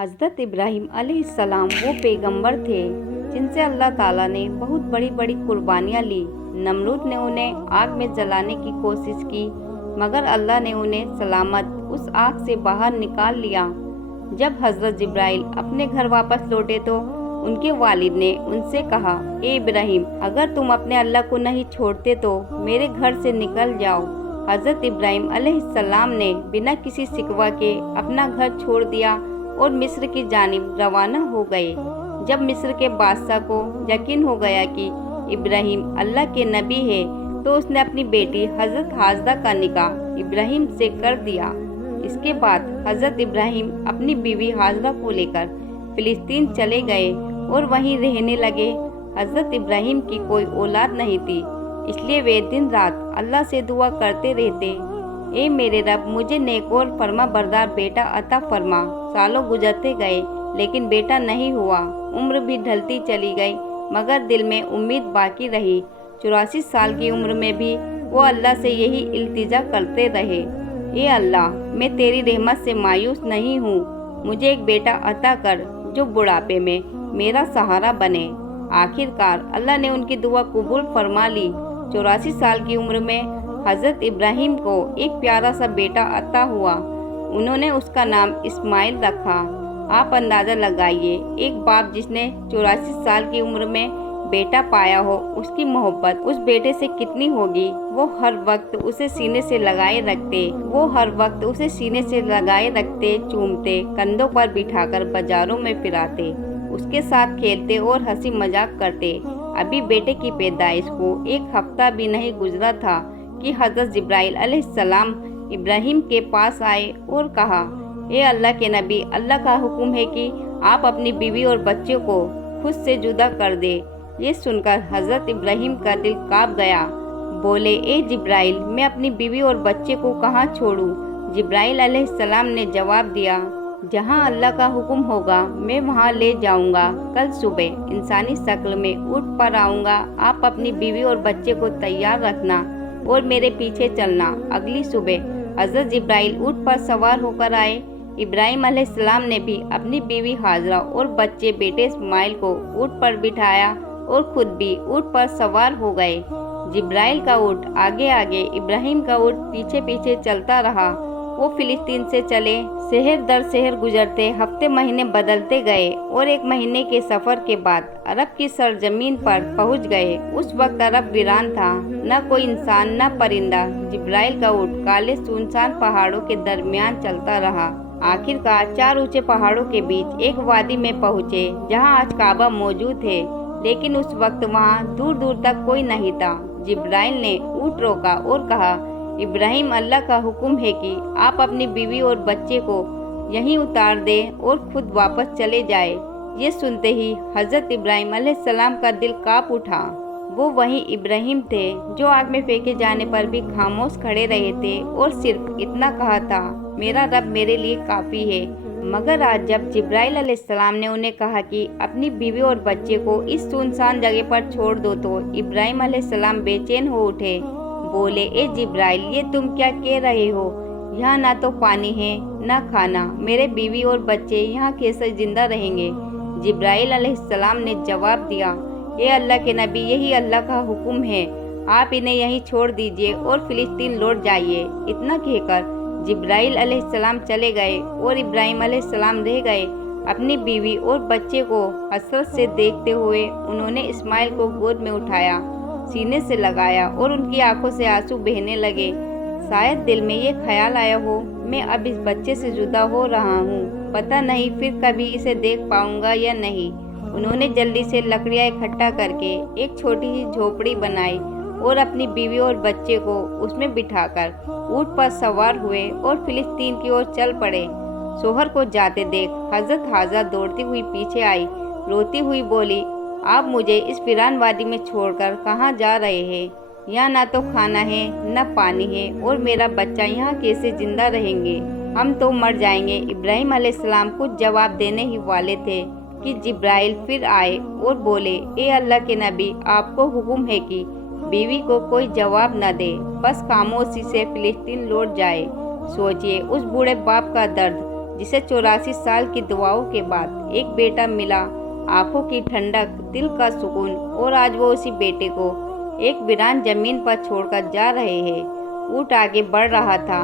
हज़रत इब्राहीम अलैहिस्सलाम वो पैगंबर थे जिनसे अल्लाह ताला ने बहुत बड़ी बड़ी कुर्बानियाँ ली। नमरूद ने उन्हें आग में जलाने की कोशिश की, मगर अल्लाह ने उन्हें सलामत उस आग से बाहर निकाल लिया। जब हज़रत जिब्राइल अपने घर वापस लौटे तो उनके वालिद ने उनसे कहा, ए इब्राहीम, अगर तुम अपने अल्लाह को नहीं छोड़ते तो मेरे घर से निकल जाओ। हज़रत इब्राहीम अलैहिस्सलाम ने बिना किसी शिकवा के अपना घर छोड़ दिया और मिस्र की जानिब रवाना हो गए। जब मिस्र के बादशाह को यकीन हो गया कि इब्राहीम अल्लाह के नबी है तो उसने अपनी बेटी हज़रत हाजरा का निकाह इब्राहीम से कर दिया। इसके बाद हज़रत इब्राहीम अपनी बीवी हाजरा को लेकर फ़िलिस्तीन चले गए और वहीं रहने लगे। हज़रत इब्राहीम की कोई औलाद नहीं थी, इसलिए वे दिन रात अल्लाह से दुआ करते रहते, ए मेरे रब, मुझे नेक और फर्मा बरदार बेटा अता फरमा। सालों गुजरते गए लेकिन बेटा नहीं हुआ। उम्र भी ढलती चली गई मगर दिल में उम्मीद बाकी रही। 84 साल की उम्र में भी वो अल्लाह से यही इल्तिजा करते रहे, ए अल्लाह, मैं तेरी रहमत से मायूस नहीं हूँ, मुझे एक बेटा अता कर जो बुढ़ापे में मेरा सहारा बने। आखिरकार अल्लाह ने उनकी दुआ कबूल फरमा ली। 84 साल की उम्र में हज़रत इब्राहीम को एक प्यारा सा बेटा अता हुआ। उन्होंने उसका नाम इस्माइल रखा। आप अंदाज़ा लगाइए, एक बाप जिसने 84 साल की उम्र में बेटा पाया हो, उसकी मोहब्बत उस बेटे से कितनी होगी। वो हर वक्त उसे सीने से लगाए रखते, चूमते, कंधों पर बिठाकर बाजारों में फिराते, उसके साथ खेलते और हंसी मजाक करते। अभी बेटे की पैदाइश को एक हफ्ता भी नहीं गुजरा था कि हज़रत जिब्राइल अलैहिस्सलाम इब्राहीम के पास आए और कहा, ए अल्लाह के नबी, अल्लाह का हुक्म है कि आप अपनी बीवी और बच्चे को खुद से जुदा कर दे। ये सुनकर हज़रत इब्राहीम का दिल कांप गया। बोले, ए जिब्राइल, मैं अपनी बीवी और बच्चे को कहाँ छोड़ूं? जिब्राइल अलैहिस्सलाम ने जवाब दिया, जहाँ अल्लाह का हुक्म होगा मैं वहाँ ले जाऊँगा। कल सुबह इंसानी शक्ल में ऊँट पर आऊँगा। आप अपनी बीवी और बच्चे को तैयार रखना और मेरे पीछे चलना। अगली सुबह हज़रत जिब्राइल ऊँट पर सवार होकर आए। इब्राहीम अलैहिस्सलाम ने भी अपनी बीवी हाजरा और बच्चे बेटे इस्माइल को ऊँट पर बिठाया और खुद भी ऊँट पर सवार हो गए। जिब्राइल का ऊँट आगे आगे, इब्राहीम का ऊँट पीछे पीछे चलता रहा। वो फ़िलिस्तीन से चले, शहर दर शहर गुजरते, हफ्ते महीने बदलते गए और एक महीने के सफ़र के बाद अरब की सरजमीन पर पहुंच गए। उस वक्त अरब वीरान था, न कोई इंसान न परिंदा। जिब्राइल का ऊँट काले सुनसान पहाड़ों के दरमियान चलता रहा। आखिरकार 4 ऊंचे पहाड़ों के बीच एक वादी में पहुँचे जहाँ आज काबा मौजूद है, लेकिन उस वक्त वहाँ दूर दूर तक कोई नहीं था। जिब्राइल ने ऊँट रोका और कहा, इब्राहीम, अल्लाह का हुक्म है कि आप अपनी बीवी और बच्चे को यहीं उतार दें और खुद वापस चले जाए। ये सुनते ही हज़रत इब्राहीम अलैहिस्सलाम का दिल कांप उठा। वो वही इब्राहीम थे जो आग में फेंके जाने पर भी खामोश खड़े रहे थे और सिर्फ इतना कहा था, मेरा रब मेरे लिए काफ़ी है। मगर आज जब जिब्राइल अलैहिस्सलाम ने उन्हें कहा कि अपनी बीवी और बच्चे को इस सुनसान जगह पर छोड़ दो तो इब्राहीम अलैहिस्सलाम बेचैन हो उठे। बोले, ए जिब्राइल, ये तुम क्या कह रहे हो? यहाँ ना तो पानी है ना खाना, मेरे बीवी और बच्चे यहाँ कैसे जिंदा रहेंगे? जिब्राइल अलैहिस्सलाम ने जवाब दिया, ए अल्लाह के नबी, यही अल्लाह का हुक्म है, आप इन्हें यहीं छोड़ दीजिए और फ़िलिस्तीन लौट जाइए। इतना कहकर जिब्राइल अलैहिस्सलाम चले गए और इब्राहीम अलैहिस्सलाम रह गए। अपनी बीवी और बच्चे को हसरत से देखते हुए उन्होंने इस्माइल को गोद में उठाया, सीने से लगाया और उनकी आंखों से आंसू बहने लगे। शायद दिल में ये ख्याल आया हो, मैं अब इस बच्चे से जुदा हो रहा हूँ, पता नहीं फिर कभी इसे देख पाऊंगा या नहीं। उन्होंने जल्दी से लकड़ियाँ इकट्ठा करके एक छोटी सी झोपड़ी बनाई और अपनी बीवी और बच्चे को उसमें बिठाकर ऊँट पर सवार हुए और फ़िलिस्तीन की ओर चल पड़े। शोहर को जाते देख हज़रत हाजरा दौड़ती हुई पीछे आई, रोती हुई बोली, आप मुझे इस वीरान वादी में छोड़कर कहाँ जा रहे हैं? यहाँ ना तो खाना है न पानी है और मेरा बच्चा यहाँ कैसे जिंदा रहेंगे? हम तो मर जाएंगे। इब्राहीम अलैहिस्सलाम कुछ जवाब देने ही वाले थे कि जिब्राइल फिर आए और बोले, ए अल्लाह के नबी, आपको हुक्म है कि बीवी को कोई जवाब न दे, बस खामोशी से फ़िलिस्तीन लौट जाए। सोचिए उस बूढ़े बाप का दर्द जिसे 84 साल की दुआओं के बाद एक बेटा मिला। आंखों की ठंडक, दिल का सुकून, और आज वो उसी बेटे को एक वीरान जमीन पर छोड़कर जा रहे हैं। ऊँट आगे बढ़ रहा था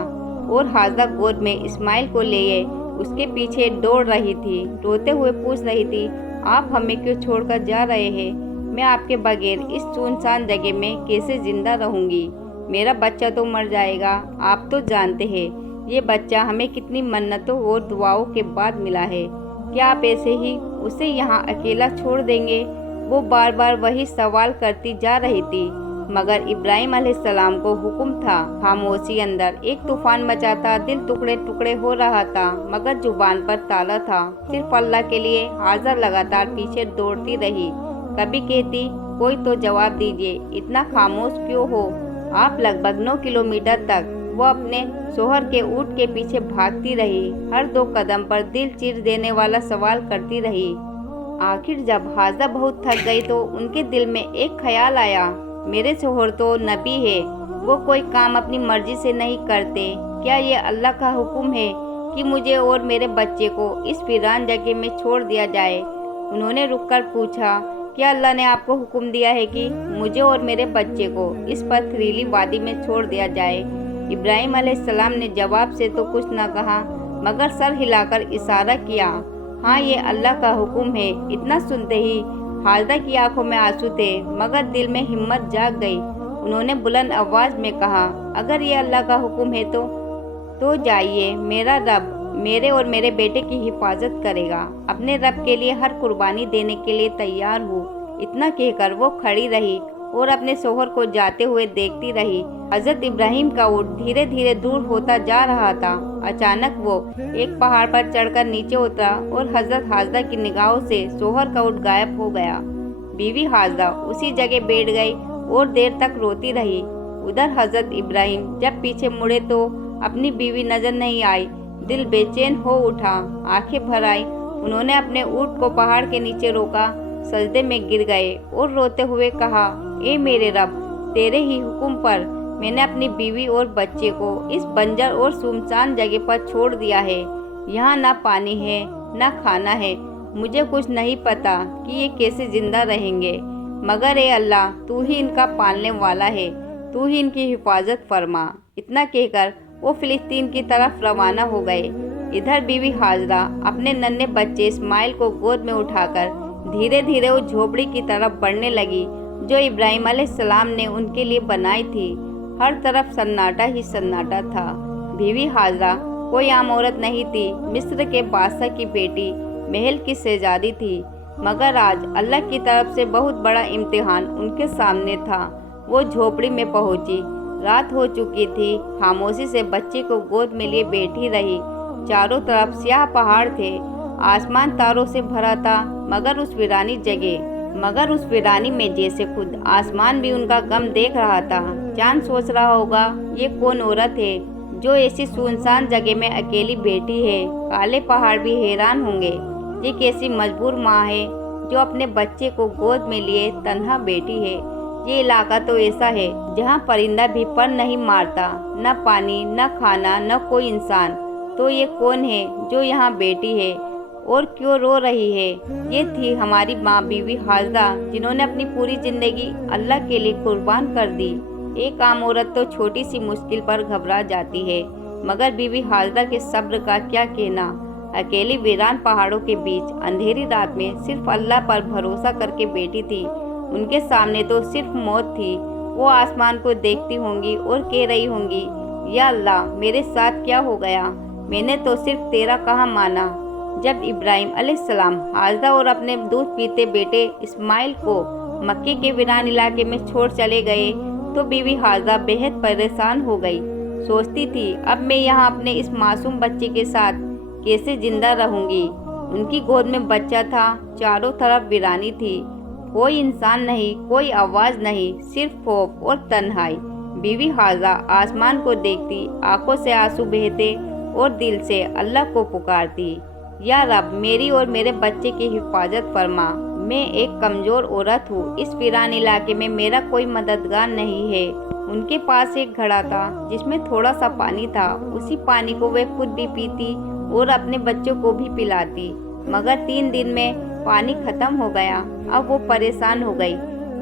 और हाजरा गोद में इस्माइल को लिए उसके पीछे दौड़ रही थी। रोते हुए पूछ रही थी, आप हमें क्यों छोड़कर जा रहे हैं? मैं आपके बगैर इस सुनसान जगह में कैसे जिंदा रहूंगी? मेरा बच्चा तो मर जाएगा। आप तो जानते हैं ये बच्चा हमें कितनी मन्नतों और दुआओं के बाद मिला है। क्या आप ऐसे ही उसे यहाँ अकेला छोड़ देंगे? वो बार बार वही सवाल करती जा रही थी, मगर इब्राहिम अलैहिस्सलाम को हुक्म था। खामोशी अंदर एक तूफान मचा था, दिल टुकड़े टुकड़े हो रहा था, मगर जुबान पर ताला था। सिर्फ अल्लाह के लिए हाजर लगातार पीछे दौड़ती रही। कभी कहती, कोई तो जवाब दीजिए, इतना खामोश क्यों हो आप? लगभग 9 किलोमीटर तक वो अपने शोहर के ऊँट के पीछे भागती रही, हर 2 कदम पर दिल चीर देने वाला सवाल करती रही। आखिर जब हाजरा बहुत थक गई तो उनके दिल में एक ख्याल आया, मेरे शोहर तो नबी है, वो कोई काम अपनी मर्जी से नहीं करते। क्या ये अल्लाह का हुक्म है कि मुझे और मेरे बच्चे को इस वीरान जगह में छोड़ दिया जाए? उन्होंने रुककर पूछा, क्या अल्लाह ने आपको हुक्म दिया है कि मुझे और मेरे बच्चे को इस पथरीली वादी में छोड़ दिया जाए? इब्राहिम अलैहिस्सलाम ने जवाब से तो कुछ न कहा, मगर सर हिलाकर इशारा किया, हाँ ये अल्लाह का हुक्म है। इतना सुनते ही हाजरा की आंखों में आंसू थे, मगर दिल में हिम्मत जाग गई। उन्होंने बुलंद आवाज में कहा, अगर ये अल्लाह का हुक्म है तो जाइए। मेरा रब मेरे और मेरे बेटे की हिफाजत करेगा। अपने रब के लिए हर कुर्बानी देने के लिए तैयार हूँ। इतना कहकर वो खड़ी रही और अपने शोहर को जाते हुए देखती रही। हजरत इब्राहिम का ऊँट धीरे धीरे दूर होता जा रहा था। अचानक वो एक पहाड़ पर चढ़कर नीचे उतरा और हजरत हाजरा की निगाहों से शोहर का ऊँट गायब हो गया। बीवी हाजरा उसी जगह बैठ गई और देर तक रोती रही। उधर हजरत इब्राहिम जब पीछे मुड़े तो अपनी बीवी नजर नहीं आई। दिल बेचैन हो उठा, आंखें भर आई। उन्होंने अपने ऊँट को पहाड़ के नीचे रोका, सजदे में गिर गए और रोते हुए कहा, ए मेरे रब, तेरे ही हुक्म पर मैंने अपनी बीवी और बच्चे को इस बंजर और सुनसान जगह पर छोड़ दिया है। यहाँ ना पानी है ना खाना है। मुझे कुछ नहीं पता कि ये कैसे जिंदा रहेंगे, मगर ए अल्लाह, तू ही इनका पालने वाला है, तू ही इनकी हिफाजत फरमा। इतना कहकर वो फिलिस्तीन की तरफ रवाना हो गए। इधर बीवी हाजरा अपने नन्हे बच्चे इस्माइल को गोद में उठाकर धीरे धीरे उस झोपड़ी की तरफ बढ़ने लगी जो इब्राहिम अलैहिस्सलाम ने उनके लिए बनाई थी। हर तरफ सन्नाटा ही सन्नाटा था। बीवी हाजरा कोई आम औरत नहीं थी, मिस्र के बादशाह की बेटी, महल की शहजादी थी। मगर आज अल्लाह की तरफ से बहुत बड़ा इम्तिहान उनके सामने था। वो झोपड़ी में पहुंची। रात हो चुकी थी। खामोशी से बच्चे को गोद में लिए बैठी रही। चारों तरफ स्याह पहाड़ थे, आसमान तारों से भरा था, मगर उस वीरानी में जैसे खुद आसमान भी उनका गम देख रहा था। चांद सोच रहा होगा, ये कौन औरत है जो ऐसी सुनसान जगह में अकेली बैठी है। काले पहाड़ भी हैरान होंगे, ये कैसी मजबूर माँ है जो अपने बच्चे को गोद में लिए तन्हा बैठी है। ये इलाका तो ऐसा है जहाँ परिंदा भी पर नहीं मारता, न पानी न खाना न कोई इंसान। तो ये कौन है जो यहाँ बैठी है और क्यों रो रही है? ये थी हमारी माँ बीवी हाजरा, जिन्होंने अपनी पूरी जिंदगी अल्लाह के लिए कुर्बान कर दी। एक आम औरत तो छोटी सी मुश्किल पर घबरा जाती है, मगर बीवी हाजरा के सब्र का क्या कहना। अकेली वीरान पहाड़ों के बीच अंधेरी रात में सिर्फ अल्लाह पर भरोसा करके बैठी थी। उनके सामने तो सिर्फ मौत थी। वो आसमान को देखती होंगी और कह रही होंगी, या अल्लाह, मेरे साथ क्या हो गया? मैंने तो सिर्फ तेरा कहा माना। जब इब्राहिम अलैहिस्सलाम हाजरा और अपने दूध पीते बेटे इस्माइल को मक्के के वीरान इलाके में छोड़ चले गए तो बीवी हाजरा बेहद परेशान हो गई। सोचती थी, अब मैं यहाँ अपने इस मासूम बच्चे के साथ कैसे जिंदा रहूंगी। उनकी गोद में बच्चा था, चारों तरफ वीरानी थी, कोई इंसान नहीं, कोई आवाज नहीं, सिर्फ खौफ और तन्हाई। बीवी हाजरा आसमान को देखती, आंखों से आंसू बहते और दिल से अल्लाह को पुकारती, या रब, मेरी और मेरे बच्चे की हिफाजत फरमा। मैं एक कमज़ोर औरत हूँ, इस वीरान इलाके में मेरा कोई मददगार नहीं है। उनके पास एक घड़ा था जिसमें थोड़ा सा पानी था। उसी पानी को वे खुद भी पीती और अपने बच्चों को भी पिलाती, मगर 3 दिन में पानी खत्म हो गया। अब वो परेशान हो गई।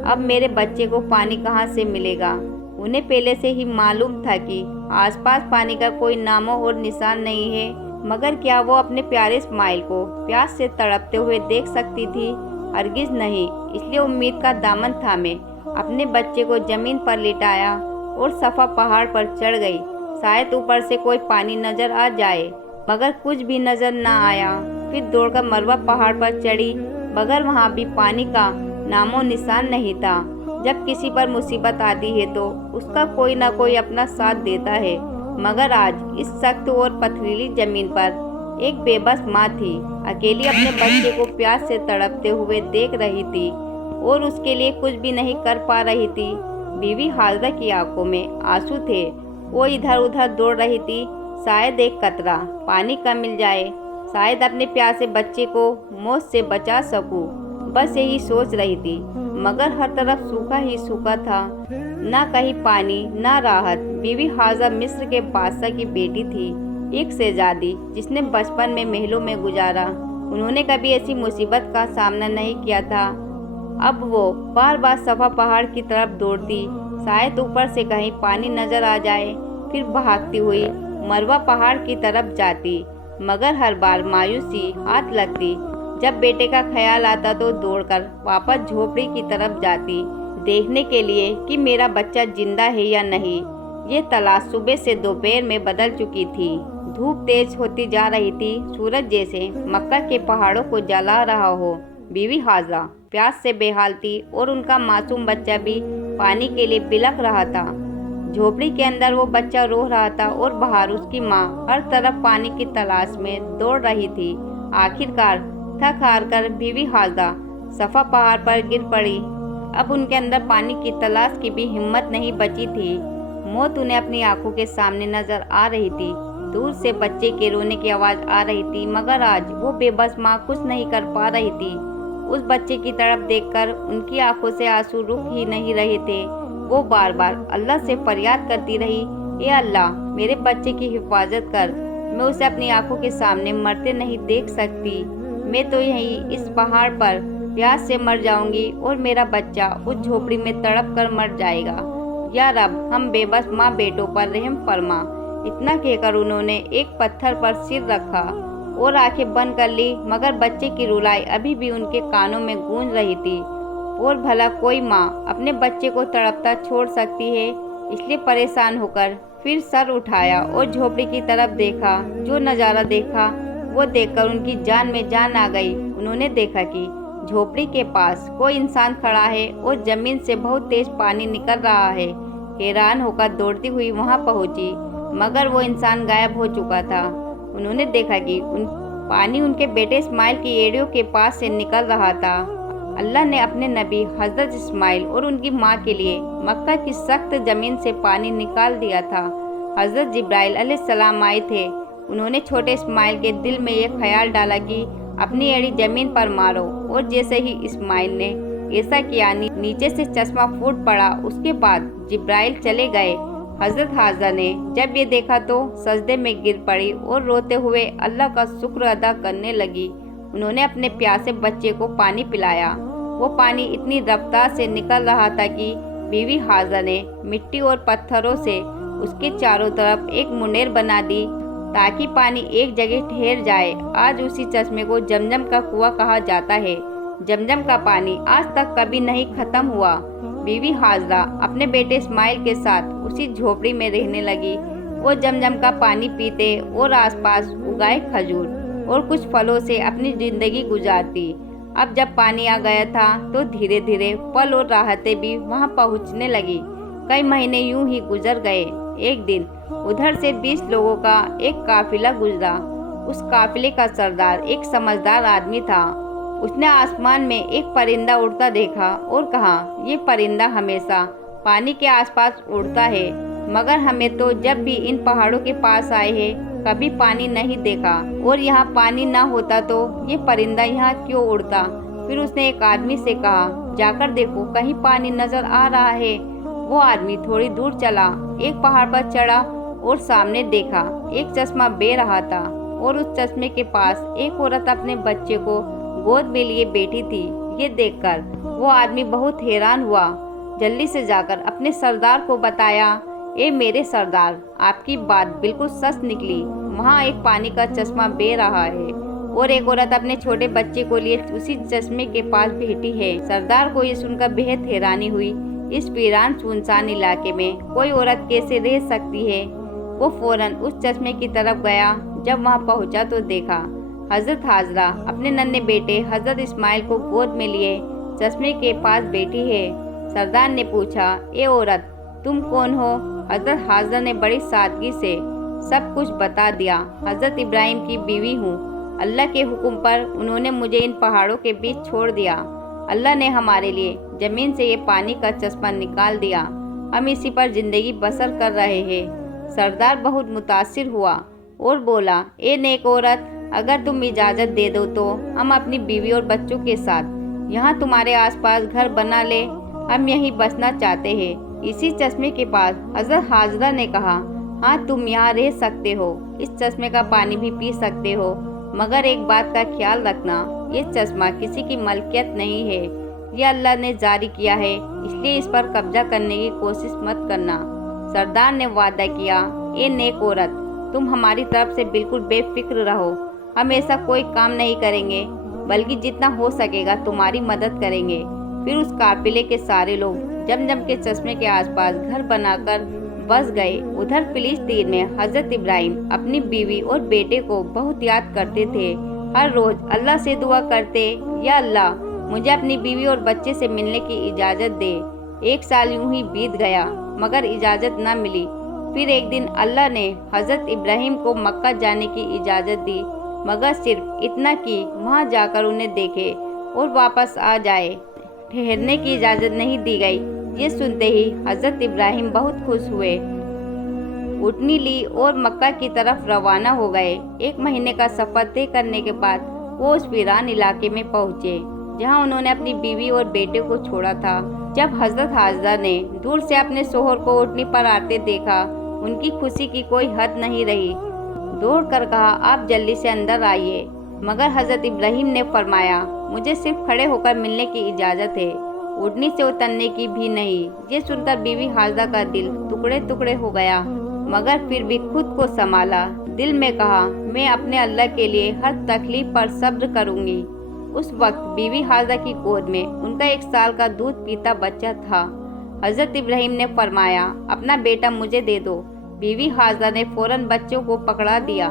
अब मेरे बच्चे को पानी कहाँ से मिलेगा? उन्हें पहले से ही मालूम था कि आसपास पानी का कोई नामो और निशान नहीं है, मगर क्या वो अपने प्यारे इस्माइल को प्यास से तड़पते हुए देख सकती थी? हरगिज नहीं। इसलिए उम्मीद का दामन थामे अपने बच्चे को जमीन पर लिटाया और सफ़ा पहाड़ पर चढ़ गई। शायद ऊपर से कोई पानी नजर आ जाए, मगर कुछ भी नजर न आया। फिर दौड़कर मरवा पहाड़ पर चढ़ी, मगर वहाँ भी पानी का नामो निशान नहीं था। जब किसी पर मुसीबत आती है तो उसका कोई ना कोई अपना साथ देता है, मगर आज इस सख्त और पथरीली जमीन पर एक बेबस माँ थी, अकेली अपने बच्चे को प्यास से तड़पते हुए देख रही थी और उसके लिए कुछ भी नहीं कर पा रही थी। बीवी हाजरा की आंखों में आंसू थे। वो इधर उधर दौड़ रही थी, शायद एक कतरा पानी का मिल जाए, शायद अपने प्यासे बच्चे को मौत से बचा सकूं। बस यही सोच रही थी, मगर हर तरफ सूखा ही सूखा था, ना कहीं पानी ना राहत। बीवी हाजरा मिस्र के बादशाह की बेटी थी, एक शहजादी जिसने बचपन में महलों में गुजारा। उन्होंने कभी ऐसी मुसीबत का सामना नहीं किया था। अब वो बार बार सफ़ा पहाड़ की तरफ दौड़ती, शायद ऊपर से कहीं पानी नजर आ जाए। फिर भागती हुई मरवा पहाड़ की तरफ जाती, मगर हर बार मायूसी हाथ लगती। जब बेटे का ख्याल आता तो दौड़कर वापस झोपड़ी की तरफ जाती, देखने के लिए कि मेरा बच्चा जिंदा है या नहीं। ये तलाश सुबह से दोपहर में बदल चुकी थी। धूप तेज होती जा रही थी, सूरज जैसे मक्का के पहाड़ों को जला रहा हो। बीवी हाजरा प्यास से बेहाल थी और उनका मासूम बच्चा भी पानी के लिए बिलख रहा था। झोपड़ी के अंदर वो बच्चा रो रहा था और बाहर उसकी माँ हर तरफ पानी की तलाश में दौड़ रही थी। आखिरकार थक हार कर बीवी हाजरा सफ़ा पहाड़ पर गिर पड़ी। अब उनके अंदर पानी की तलाश की भी हिम्मत नहीं बची थी। मौत उन्हें अपनी आंखों के सामने नजर आ रही थी। दूर से बच्चे के रोने की आवाज़ आ रही थी, मगर आज वो बेबस माँ कुछ नहीं कर पा रही थी। उस बच्चे की तरफ देखकर उनकी आंखों से आंसू रुक ही नहीं रहे थे। वो बार बार अल्लाह से फरियाद करती रही, ए अल्लाह, मेरे बच्चे की हिफाजत कर। मैं उसे अपनी आंखों के सामने मरते नहीं देख सकती। मैं तो यहीं इस पहाड़ पर प्यास से मर जाऊंगी और मेरा बच्चा उस झोपड़ी में तड़प कर मर जाएगा। या रब, हम बेबस माँ बेटों पर रहम फरमा। इतना कहकर उन्होंने एक पत्थर पर सिर रखा और आंखें बंद कर ली, मगर बच्चे की रुलाई अभी भी उनके कानों में गूंज रही थी। और भला कोई माँ अपने बच्चे को तड़पता छोड़ सकती है? इसलिए परेशान होकर फिर सर उठाया और झोपड़ी की तरफ देखा। जो नज़ारा देखा वो देखकर उनकी जान में जान आ गई। उन्होंने देखा कि झोपड़ी के पास कोई इंसान खड़ा है और जमीन से बहुत तेज पानी निकल रहा है। हैरान होकर दौड़ती हुई वहां पहुंची, मगर वो इंसान गायब हो चुका था। उन्होंने देखा कि पानी उनके बेटे इस्माइल की एड़ियों के पास से निकल रहा था। अल्लाह ने अपने नबी हज़रत इस्माइल और उनकी माँ के लिए मक्का की सख्त ज़मीन से पानी निकाल दिया था। हज़रत जिब्राइल अलैहिस्सलाम आए थे। उन्होंने छोटे इस्माइल के दिल में ये ख्याल डाला कि अपनी एड़ी ज़मीन पर मारो, और जैसे ही इस्माइल ने ऐसा किया, नीचे से चश्मा फूट पड़ा। उसके बाद जिब्राइल चले गए। हज़रत हाजरा ने जब ये देखा तो सजदे में गिर पड़ी और रोते हुए अल्लाह का शुक्र अदा करने लगी। उन्होंने अपने प्यासे बच्चे को पानी पिलाया। वो पानी इतनी रफ्तार से निकल रहा था कि बीवी हाजरा ने मिट्टी और पत्थरों से उसके चारों तरफ एक मुंडेर बना दी ताकि पानी एक जगह ठहर जाए। आज उसी चश्मे को जमजम का कुआं कहा जाता है। जमजम का पानी आज तक कभी नहीं खत्म हुआ। बीवी हाजरा अपने बेटे इस्माइल के साथ उसी झोपड़ी में रहने लगी। वो जमजम का पानी पीते और आसपास उगाए खजूर और कुछ फलों से अपनी जिंदगी गुजारती। अब जब पानी आ गया था तो धीरे धीरे फल और राहतें भी वहां पहुंचने लगी। कई महीने यूं ही गुजर गए। एक दिन उधर से 20 लोगों का एक काफिला गुजरा। उस काफिले का सरदार एक समझदार आदमी था। उसने आसमान में एक परिंदा उड़ता देखा और कहा, ये परिंदा हमेशा पानी के आसपास उड़ता है, मगर हमें तो जब भी इन पहाड़ों के पास आए हैं कभी पानी नहीं देखा, और यहाँ पानी ना होता तो ये परिंदा यहाँ क्यों उड़ता। फिर उसने एक आदमी से कहा, जाकर देखो कहीं पानी नजर आ रहा है। वो आदमी थोड़ी दूर चला, एक पहाड़ पर चढ़ा और सामने देखा एक चश्मा बह रहा था और उस चश्मे के पास एक औरत अपने बच्चे को गोद में लिए बैठी थी। ये देखकर वो आदमी बहुत हैरान हुआ। जल्दी से जाकर अपने सरदार को बताया, ए मेरे सरदार, आपकी बात बिल्कुल सच निकली। वहाँ एक पानी का चश्मा बह रहा है और एक औरत अपने छोटे बच्चे को लिए उसी चश्मे के पास बैठी है। सरदार को ये सुनकर बेहद हैरानी हुई। इस वीरान सुनसान इलाके में कोई औरत कैसे रह सकती है। वो फौरन उस चश्मे की तरफ गया। जब वहाँ पहुँचा तो देखा हजरत हाजरा अपने नन्हे बेटे हजरत इस्माइल को गोद में लिए चश्मे के पास बैठी है। सरदार ने पूछा, ए औरत, तुम कौन हो? हजरत हाजरा ने बड़ी सादगी से सब कुछ बता दिया। हजरत इब्राहिम की बीवी हूँ। अल्लाह के हुक्म पर उन्होंने मुझे इन पहाड़ों के बीच छोड़ दिया। अल्लाह ने हमारे लिए जमीन से ये पानी का चश्मा निकाल दिया। हम इसी पर जिंदगी बसर कर रहे हैं। सरदार बहुत मुतासिर हुआ और बोला, ए नेक औरत, अगर तुम इजाज़त दे दो तो हम अपनी बीवी और बच्चों के साथ यहाँ तुम्हारे आसपास घर बना ले। हम यहीं बसना चाहते हैं। इसी चश्मे के पास हजरत हाजरा ने कहा, हाँ तुम यहाँ रह सकते हो, इस चश्मे का पानी भी पी सकते हो, मगर एक बात का ख्याल रखना, ये चश्मा किसी की मलकियत नहीं है। ये अल्लाह ने जारी किया है, इसलिए इस पर कब्जा करने की कोशिश मत करना। सरदार ने वादा किया, ए नेक औरत, तुम हमारी तरफ से बिल्कुल बेफिक्र रहो। हम ऐसा कोई काम नहीं करेंगे, बल्कि जितना हो सकेगा तुम्हारी मदद करेंगे। फिर उस काफिले के सारे लोग जमजम के चश्मे के आसपास घर बनाकर बस गए। उधर फिलिस्तीन में हजरत इब्राहिम अपनी बीवी और बेटे को बहुत याद करते थे। हर रोज अल्लाह से दुआ करते, या अल्लाह, मुझे अपनी बीवी और बच्चे से मिलने की इजाज़त दे। 1 साल यूं ही बीत गया, मगर इजाज़त न मिली। फिर एक दिन अल्लाह ने हजरत इब्राहिम को मक्का जाने की इजाज़त दी, मगर सिर्फ इतना कि वहाँ जाकर उन्हें देखे और वापस आ जाए। ठहरने की इजाज़त नहीं दी गई। ये सुनते ही हजरत इब्राहिम बहुत खुश हुए, उठनी ली और मक्का की तरफ रवाना हो गए। 1 महीने का सफ़र तय करने के बाद वो उस वीरान इलाके में पहुँचे जहाँ उन्होंने अपनी बीवी और बेटे को छोड़ा था। जब हजरत हाजरा ने दूर से अपने शोहर को उठनी पर आते देखा, उनकी खुशी की कोई हद नहीं रही। दौड़ कर कहा, आप जल्दी से अंदर आइए। मगर हजरत इब्राहिम ने फरमाया, मुझे सिर्फ खड़े होकर मिलने की इजाज़त है, उठनी से उतरने की भी नहीं। ये सुनकर बीवी हाजरा का दिल टुकड़े टुकड़े हो गया, मगर फिर भी खुद को संभाला। दिल में कहा, मैं अपने अल्लाह के लिए हर तकलीफ पर सब्र करूंगी। उस वक्त बीवी हाजरा की गोद में उनका 1 साल का दूध पीता बच्चा था। हजरत इब्राहिम ने फरमाया, अपना बेटा मुझे दे दो। बीवी हाजरा ने फौरन बच्चों को पकड़ा दिया।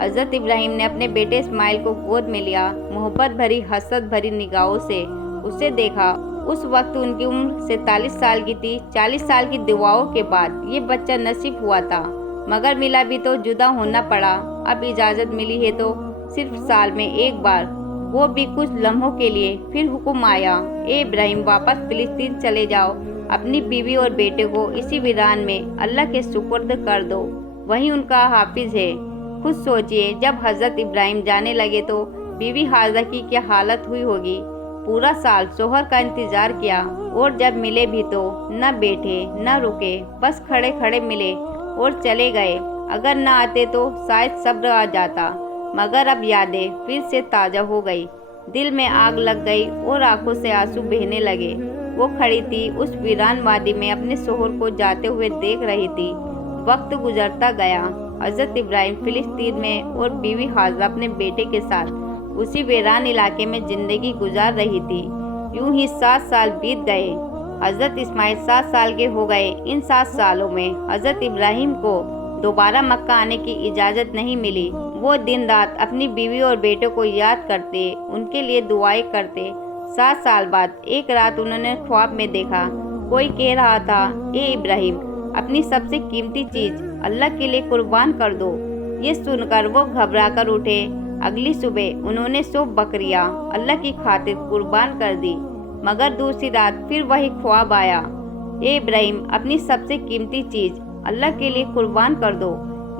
हजरत इब्राहिम ने अपने बेटे इस्माइल को गोद में लिया। मोहब्बत भरी हसरत भरी निगाहों से उसे देखा। उस वक्त उनकी उम्र 47 साल की थी। 40 साल की दुआओं के बाद ये बच्चा नसीब हुआ था, मगर मिला भी तो जुदा होना पड़ा। अब इजाज़त मिली है तो सिर्फ साल में 1 बार, वो भी कुछ लम्हों के लिए। फिर हुक्म आया, ए इब्राहिम, वापस फिलिस्तीन चले जाओ। अपनी बीवी और बेटे को इसी वीरान में अल्लाह के सुपुर्द कर दो, वही उनका हाफिज है। खुद सोचिए, जब हजरत इब्राहिम जाने लगे तो बीवी हाजरा की क्या हालत हुई होगी। पूरा साल शोहर का इंतजार किया और जब मिले भी तो न बैठे न रुके, बस खड़े खड़े मिले और चले गए। अगर न आते तो शायद सब्र आ जाता, मगर अब यादें फिर से ताज़ा हो गई। दिल में आग लग गई और आंखों से आंसू बहने लगे। वो खड़ी थी उस वीरान वादी में, अपने शोहर को जाते हुए देख रही थी। वक्त गुजरता गया। हजरत इब्राहिम फिलिस्तीन में और बीवी हाजरा अपने बेटे के साथ उसी वीरान इलाके में जिंदगी गुजार रही थी। यूं ही 7 साल बीत गए। हजरत इस्माइल 7 साल के हो गए। इन 7 सालों में हजरत इब्राहिम को दोबारा मक्का आने की इजाज़त नहीं मिली। वो दिन रात अपनी बीवी और बेटे को याद करते, उनके लिए दुआएं करते। 7 साल बाद एक रात उन्होंने ख्वाब में देखा, कोई कह रहा था, ए इब्राहिम, अपनी सबसे कीमती चीज़ अल्लाह के लिए कुर्बान कर दो। ये सुनकर वो घबरा कर उठे। अगली सुबह उन्होंने 100 बकरियां अल्लाह की खातिर कुर्बान कर दी। मगर दूसरी रात फिर वही ख्वाब आया, ए इब्राहिम, अपनी सबसे कीमती चीज़ अल्लाह के लिए कुर्बान कर दो।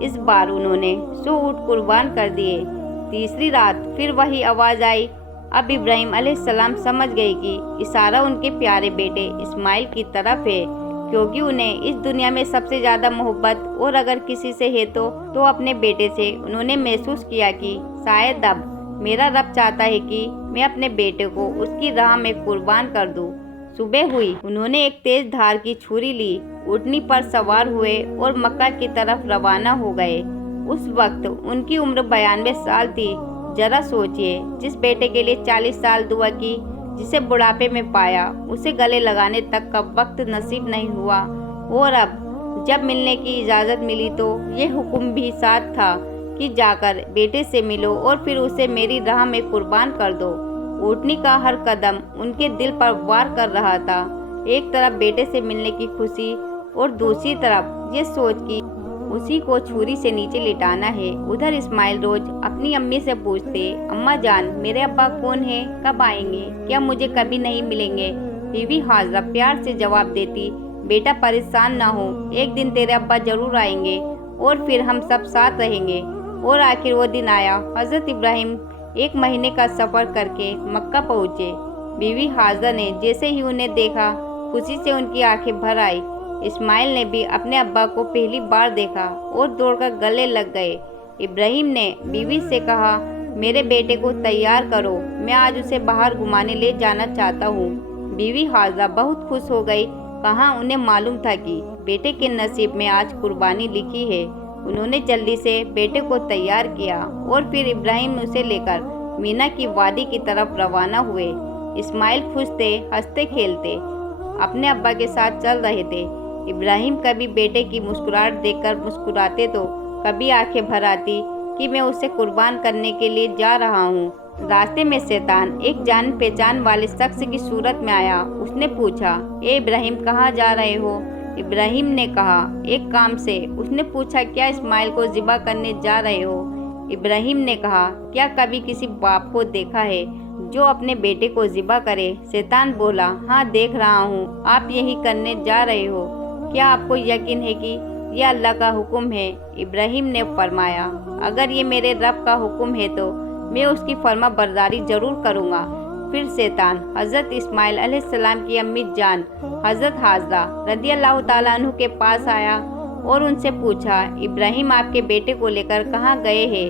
इस बार उन्होंने 100 ऊँट कुर्बान कर दिए। तीसरी रात फिर वही आवाज़ आई। अब इब्राहिम अलैहिस्सलाम समझ गए कि इशारा उनके प्यारे बेटे इस्माइल की तरफ है। क्योंकि उन्हें इस दुनिया में सबसे ज़्यादा मोहब्बत और अगर किसी से है तो अपने बेटे से। उन्होंने महसूस किया कि शायद अब मेरा रब चाहता है कि मैं अपने बेटे को उसकी राह में कुर्बान कर दूं। सुबह हुई, उन्होंने एक तेज धार की छुरी ली, ऊँटनी पर सवार हुए और मक्का की तरफ रवाना हो गए। उस वक्त उनकी उम्र 92 साल थी। जरा सोचिए, जिस बेटे के लिए 40 साल दुआ की, जिसे बुढ़ापे में पाया, उसे गले लगाने तक का वक्त नसीब नहीं हुआ, और अब जब मिलने की इजाज़त मिली तो ये हुक्म भी साथ था कि जाकर बेटे से मिलो और फिर उसे मेरी राह में कुर्बान कर दो। ऊँटनी का हर कदम उनके दिल पर वार कर रहा था। एक तरफ बेटे से मिलने की खुशी और दूसरी तरफ ये सोच कि उसी को छुरी से नीचे लिटाना है। उधर इस्माइल रोज अपनी अम्मी से पूछते, अम्मा जान, मेरे अब्बा कौन है, कब आएंगे, क्या मुझे कभी नहीं मिलेंगे? बीवी हाजरा प्यार से जवाब देती, बेटा परेशान ना हो, एक दिन तेरे अब्बा जरूर आएंगे और फिर हम सब साथ रहेंगे। और आखिर वो दिन आया। हज़रत इब्राहिम 1 महीने का सफ़र करके मक्का पहुँचे। बीवी हाजरा ने जैसे ही उन्हें देखा, खुशी से उनकी आंखें भर आई। इस्माइल ने भी अपने अब्बा को पहली बार देखा और दौड़कर गले लग गए। इब्राहिम ने बीवी से कहा, मेरे बेटे को तैयार करो, मैं आज उसे बाहर घुमाने ले जाना चाहता हूँ। बीवी हाजरा बहुत खुश हो गई। कहाँ उन्हें मालूम था कि बेटे के नसीब में आज कुर्बानी लिखी है। उन्होंने जल्दी से बेटे को तैयार किया और फिर इब्राहिम उसे लेकर मीना की वादी की तरफ रवाना हुए। इस्माइल खुश थे, हंसते खेलते अपने अब्बा के साथ चल रहे थे। इब्राहिम कभी बेटे की मुस्कुराहट देखकर मुस्कुराते तो कभी आंखें भर आती कि मैं उसे कुर्बान करने के लिए जा रहा हूँ। रास्ते में शैतान एक जान पहचान वाले शख्स की सूरत में आया। उसने पूछा, ए इब्राहिम, कहाँ जा रहे हो? इब्राहिम ने कहा, एक काम से। उसने पूछा, क्या इस्माइल को ज़िबा करने जा रहे हो? इब्राहिम ने कहा, क्या कभी किसी बाप को देखा है जो अपने बेटे को ज़िबा करे? शैतान बोला, हाँ देख रहा हूँ, आप यही करने जा रहे हो। क्या आपको यकीन है कि यह अल्लाह का हुक्म है? इब्राहिम ने फरमाया, अगर ये मेरे रब का हुक्म है तो मैं उसकी फर्मा बरदारी जरूर करूँगा। फिर शैतान हज़रत इस्माइल अलैहिस्सलाम की अम्मी जान हज़रत हाजरा रदियल्लाहु ताला अन्हु के पास आया और उनसे पूछा, इब्राहिम आपके बेटे को लेकर कहाँ गए हैं?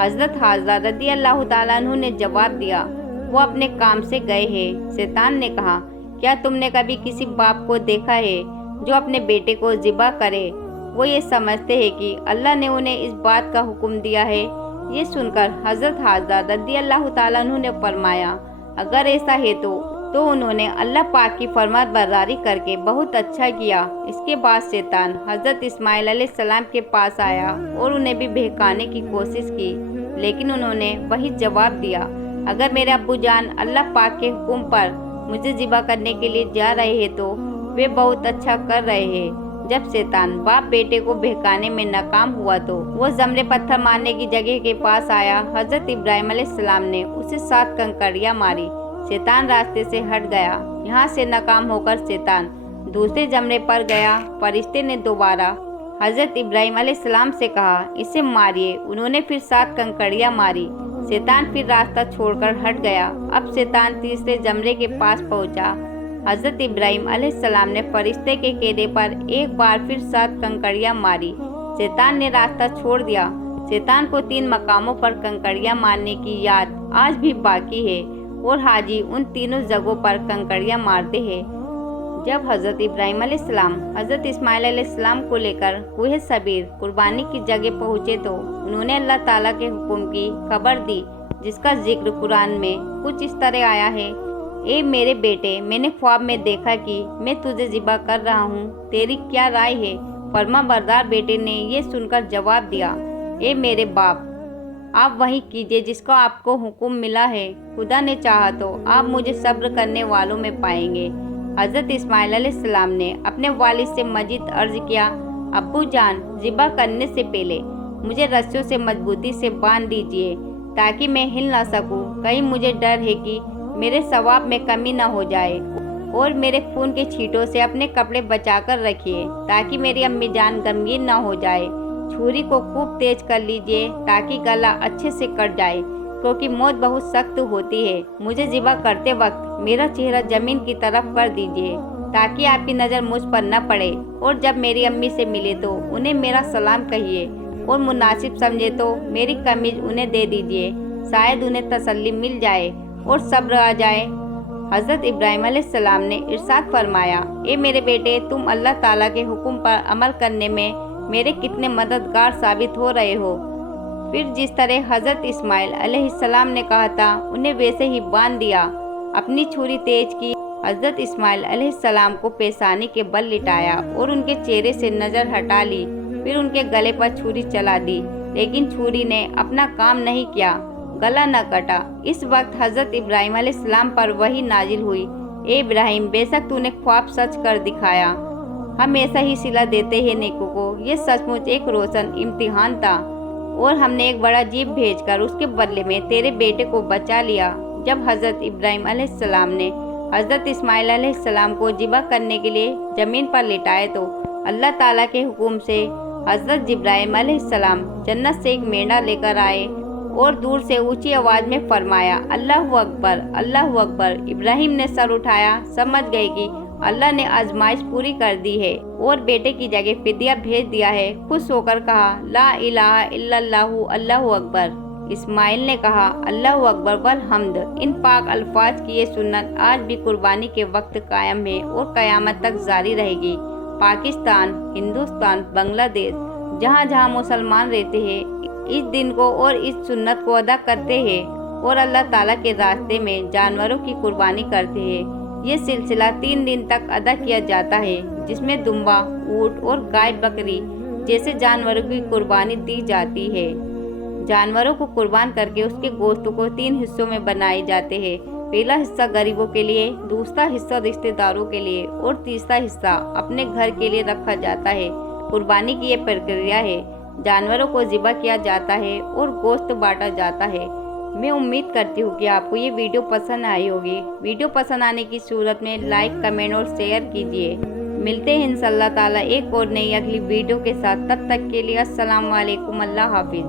हज़रत हाजरा रदियल्लाहु ताला अन्हु ने जवाब दिया, वो अपने काम से गए हैं। शैतान ने कहा, क्या तुमने कभी किसी बाप को देखा है जो अपने बेटे को ज़िबा करे? वो ये समझते हैं कि अल्लाह ने उन्हें इस बात का हुक्म दिया है। ये सुनकर हज़रत हाजरा रदियल्लाहु ताला अन्हु ने फरमाया, अगर ऐसा है तो उन्होंने अल्लाह पाक की फरमाबरदारी करके बहुत अच्छा किया। इसके बाद शैतान हज़रत इस्माइल अलैहिस्सलाम के पास आया और उन्हें भी बहकाने की कोशिश की, लेकिन उन्होंने वही जवाब दिया, अगर मेरे अब्बू जान अल्लाह पाक के हुक्म पर मुझे ज़िबा करने के लिए जा रहे हैं तो वे बहुत अच्छा कर रहे हैं। जब शैतान बाप बेटे को बहकाने में नाकाम हुआ तो वो जमरे पत्थर मारने की जगह के पास आया। हज़रत इब्राहिम अलैहिस्सलाम ने उसे 7 कंकड़ियाँ मारी। शैतान रास्ते से हट गया। यहाँ से नाकाम होकर शैतान दूसरे जमरे पर गया। फरिश्ते ने दोबारा हज़रत इब्राहिम अलैहिस्सलाम से कहा, इसे मारिए। उन्होंने फिर 7 कंकड़ियाँ मारी। शैतान फिर रास्ता छोड़कर हट गया। अब शैतान तीसरे जमरे के पास पहुँचा। हज़रत इब्राहिम अलैहिस्सलाम ने फरिश्ते के कहने पर एक बार फिर 7 कंकड़ियाँ मारी। शैतान ने रास्ता छोड़ दिया। शैतान को 3 मकामों पर कंकड़ियाँ मारने की याद आज भी बाकी है और हाजी उन तीनों जगहों पर कंकड़ियाँ मारते हैं। जब हज़रत इब्राहिम अलैहिस्सलाम हज़रत इस्माइल अलैहिस्सलाम को लेकर कुए सबीर कुर्बानी की जगह पहुँचे तो उन्होंने अल्लाह ताला के हुक्म की खबर दी, जिसका जिक्र कुरान में कुछ इस तरह आया है, ए मेरे बेटे, मैंने ख्वाब में देखा कि मैं तुझे ज़िबा कर रहा हूँ, तेरी क्या राय है? फरमाबरदार बेटे ने यह सुनकर जवाब दिया, ए मेरे बाप, आप वही कीजिए जिसका आपको हुक्म मिला है। खुदा ने चाहा तो आप मुझे सब्र करने वालों में पाएंगे। हज़रत इस्माइल अलैहिस्सलाम ने अपने वालिद से मजीद अर्ज किया, अब्बू जान, ज़िबा करने से पहले मुझे रस्सियों से मजबूती से बांध दीजिए ताकि मैं हिल ना सकूं। कहीं मुझे डर है कि मेरे सवाब में कमी न हो जाए। और मेरे खून के छींटों से अपने कपड़े बचाकर रखिए ताकि मेरी अम्मी जान गमगीन न हो जाए। छुरी को खूब तेज कर लीजिए ताकि गला अच्छे से कट जाए, क्योंकि मौत बहुत सख्त होती है। मुझे ज़िबा करते वक्त मेरा चेहरा ज़मीन की तरफ कर दीजिए ताकि आपकी नज़र मुझ पर न पड़े, और जब मेरी अम्मी से मिले तो उन्हें मेरा सलाम कहिए, और मुनासिब समझे तो मेरी कमीज उन्हें दे दीजिए, शायद उन्हें तसल्ली मिल जाए और सब्र आ जाए। हज़रत इब्राहीम अलैहिस्सलाम ने इरशाद फरमाया, ए मेरे बेटे, तुम अल्लाह ताला के हुक्म पर अमल करने में मेरे कितने मददगार साबित हो रहे हो। फिर जिस तरह हज़रत इस्माइल अलैहिस्सलाम ने कहा था उन्हें वैसे ही बांध दिया। अपनी छुरी तेज की, हज़रत इस्माइल अलैहिस्सलाम को पेशानी के बल लिटाया और उनके चेहरे से नज़र हटा ली। फिर उनके गले पर छुरी चला दी, लेकिन छुरी ने अपना काम नहीं किया, गला न कटा। इस वक्त हज़रत इब्राहीम अलैहिस्सलाम पर वही नाजिल हुई, ए इब्राहीम, बेशक तूने ख्वाब सच कर दिखाया, हम ऐसा ही सिला देते हैं नेकों को। ये सचमुच एक रोशन इम्तिहान था, और हमने एक बड़ा जीव भेजकर उसके बदले में तेरे बेटे को बचा लिया। जब हज़रत इब्राहीम अलैहिस्सलाम ने हज़रत इस्माइल अलैहिस्सलाम को ज़िबा करने के लिए ज़मीन पर लिटाए तो अल्लाह ताला के हुक्म से हज़रत जिब्राइल अलैहिस्सलाम जन्नत से एक मेंढा लेकर आए और दूर से ऊंची आवाज़ में फरमाया, अल्लाहु अकबर, अल्लाहु अकबर। इब्राहीम ने सर उठाया, समझ गए कि अल्लाह ने आजमाइश पूरी कर दी है और बेटे की जगह फिदिया भेज दिया है। खुश होकर कहा, ला इलाहा इल्लल्लाहु अल्लाहु अकबर। इस्माइल ने कहा, अल्लाहु अकबर वल हम्द। इन पाक अल्फाज की ये सुन्नत आज भी कुर्बानी के वक्त कायम है और क़यामत तक जारी रहेगी। पाकिस्तान, हिंदुस्तान, बांग्लादेश, जहाँ जहाँ मुसलमान रहते हैं, इस दिन को और इस सुन्नत को अदा करते हैं और अल्लाह ताला के रास्ते में जानवरों की कुर्बानी करते हैं। ये सिलसिला 3 दिन तक अदा किया जाता है, जिसमें दुम्बा, ऊँट और गाय बकरी जैसे जानवरों की कुर्बानी दी जाती है। जानवरों को कुर्बान करके उसके गोश्त को 3 हिस्सों में बनाए जाते हैं। पहला हिस्सा गरीबों के लिए, दूसरा हिस्सा रिश्तेदारों के लिए और तीसरा हिस्सा अपने घर के लिए रखा जाता है। कुर्बानी की ये प्रक्रिया है, जानवरों को ज़िबा किया जाता है और गोश्त बांटा जाता है। मैं उम्मीद करती हूँ कि आपको ये वीडियो पसंद आई होगी। वीडियो पसंद आने की सूरत में लाइक, कमेंट और शेयर कीजिए। मिलते हैं इंशाअल्लाह ताला एक और नई अगली वीडियो के साथ। तब तक के लिए अस्सलाम वालेकुम, अल्लाह हाफिज़।